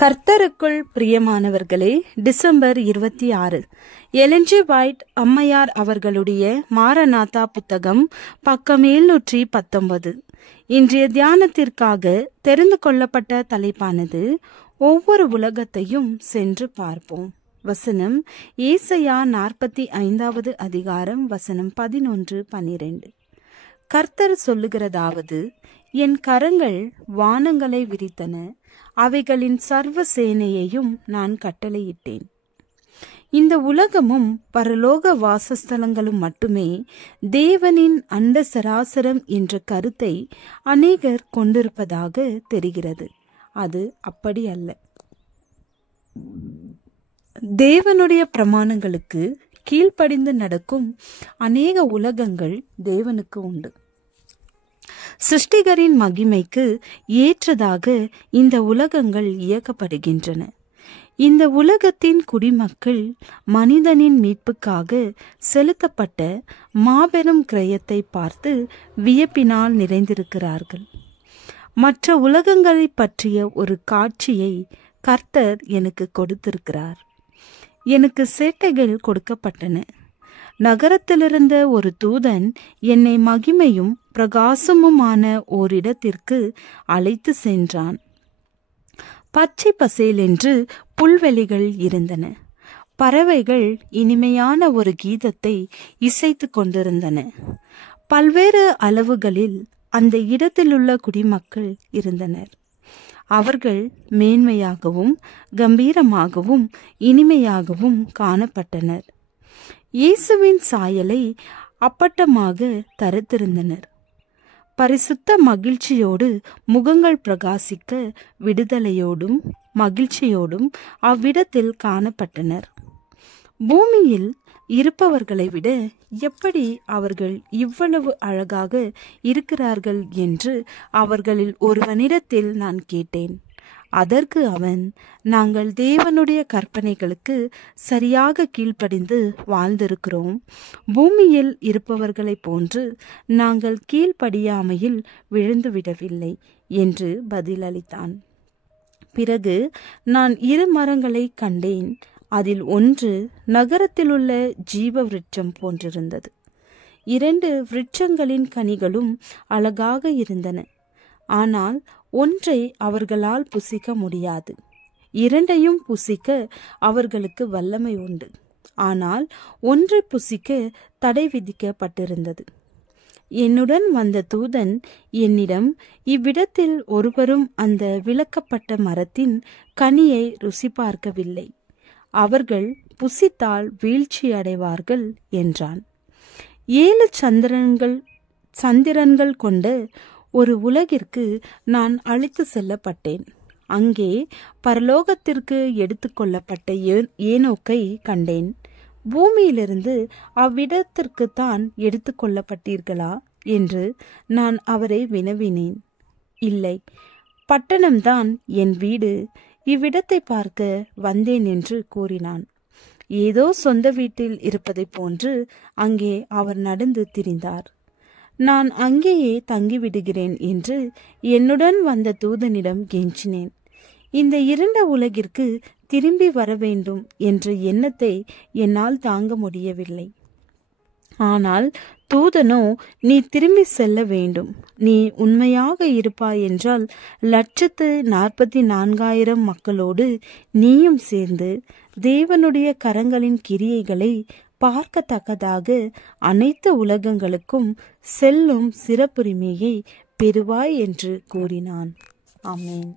கர்த்தருக்குள் பிரியமானவர்களே, December 26 Elon G white அம்மையார் அவர்களுடைய மாரநாதா புத்தகம், பக்கம் 719. இன்றைய தியானத்திற்காக தெரிந்து கொள்ளப்பட்ட தலைப்பானது ஒவ்வொரு உலகத்தையும் சென்று பார்ப்போம். வசனம் ஏசாயா 45 அதிகாரம் வசனம் 11-12. கர்த்தர் சொல்லுகிறதாவது: என் கரங்கள் வானங்களை விரித்தன, அவைகளின் சர்வ சேனையையும் நான் கட்டளையிட்டேன். இந்த உலகமும் பரலோக வாசஸ்தலங்களும் மட்டுமே தேவனின் அண்ட சராசரம் என்ற கருத்தை அநேகர் கொண்டிருப்பதாக தெரிகிறது. அது அப்படி அல்ல. தேவனுடைய பிரமாணங்களுக்கு கீழ்ப்படிந்து நடக்கும் அநேக உலகங்கள் தேவனுக்கு உண்டு. சிருஷ்டிகரின் மகிமைக்கு ஏற்றதாக இந்த உலகங்கள் இயக்கப்படுகின்றன. இந்த உலகத்தின் குடிமக்கள் மனிதனின் மீட்புக்காக செலுத்தப்பட்ட மாபெரும் கிரயத்தை பார்த்து வியப்பினால் நிறைந்திருக்கிறார்கள். மற்ற உலகங்களை பற்றிய ஒரு காட்சியை கர்த்தர் எனக்கு கொடுத்திருக்கிறார். எனக்கு சேட்டைகள் கொடுக்கப்பட்டன. நகரத்திலிருந்த ஒரு தூதன் என்னை மகிமையும் பிரகாசமுமான ஓரிடத்திற்கு அழைத்து சென்றான். பச்சை பசேலென்று புல்வெளிகள் இருந்தன. பறவைகள் இனிமையான ஒரு கீதத்தை இசைத்து கொண்டிருந்தன. பல்வேறு அளவுகளில் அந்த இடத்திலுள்ள குடிமக்கள் இருந்தனர். அவர்கள் மேன்மையாகவும் கம்பீரமாகவும் இனிமையாகவும் காணப்பட்டனர். இயேசுவின் சாயலை அப்பட்டமாக தரித்திருந்தனர். பரிசுத்த மகிழ்ச்சியோடு முகங்கள் பிரகாசிக்க விடுதலையோடும் மகிழ்ச்சியோடும் அவ்விடத்தில் காணப்பட்டனர். பூமியில் இருப்பவர்களை விட எப்படி அவர்கள் இவ்வளவு அழகாக இருக்கிறார்கள் என்று அவர்களில் ஒருவனிடத்தில் நான் கேட்டேன். அதற்கு அவன், நாங்கள் தேவனுடைய கற்பனைகளுக்கு சரியாக கீழ்ப்படிந்து வாழ்ந்திருக்கிறோம். பூமியில் இருப்பவர்களைப் போன்று நாங்கள் கீழ்ப்படியாமையில் விழுந்துவிடவில்லை என்று பதிலளித்தான். பிறகு நான் 2 மரங்களை கண்டேன். அதில் ஒன்று நகரத்திலுள்ள ஜீவ விருட்சம் போன்றிருந்தது. 2 விருட்சங்களின் கனிகளும் அழகாக இருந்தன. ஆனால் ஒன்றை அவர்களால் புசிக்க முடியாது. 2ஐயும் புசிக்க அவர்களுக்கு வல்லமை உண்டு. ஆனால் ஒன்றை புசிக்க தடை விதிக்கப்பட்டிருந்தது. என்னுடன் வந்த தூதன் என்னிடம், இவ்விடத்தில் ஒருவரும் அந்த விலக்கப்பட்ட மரத்தின் கனியை ருசி பார்க்கவில்லை. அவர்கள் புசித்தால் வீழ்ச்சி அடைவார்கள் என்றான். 7 சந்திரன்கள் கொண்ட ஒரு உலகிற்கு நான் அழைத்து செல்லப்பட்டேன். அங்கே பரலோகத்திற்கு எடுத்துக்கொள்ளப்பட்ட ஏனோக்கை கண்டேன். பூமியிலிருந்து அவ்விடத்திற்குத்தான் எடுத்துக்கொள்ளப்பட்டீர்களா என்று நான் அவரை வினவினேன். இல்லை, பட்டணம்தான் என் வீடு, இவ்விடத்தை பார்க்க வந்தேன் என்று கூறினான். ஏதோ சொந்த வீட்டில் இருப்பதை போன்று அங்கே அவர் நடந்து திரிந்தார். நான் அங்கேயே தங்கிவிடுகிறேன் என்று என்னுடன் வந்த தூதனிடம் கெஞ்சினேன். இந்த 2 உலகிற்கு திரும்பி வர வேண்டும் என்ற எண்ணத்தை என்னால் தாங்க முடியவில்லை. ஆனால் தூதனோ, நீ திரும்பி செல்ல வேண்டும். நீ உண்மையாக இருப்பாய் என்றால் 144,000 மக்களோடு நீயும் சேர்ந்து தேவனுடைய கரங்களின் கிரியைகளை பார்க்கத்தக்கதாக அனைத்து உலகங்களுக்கும் செல்லும் சிறப்புரிமையை பெறுவாய் என்று கூறினான். ஆமென்.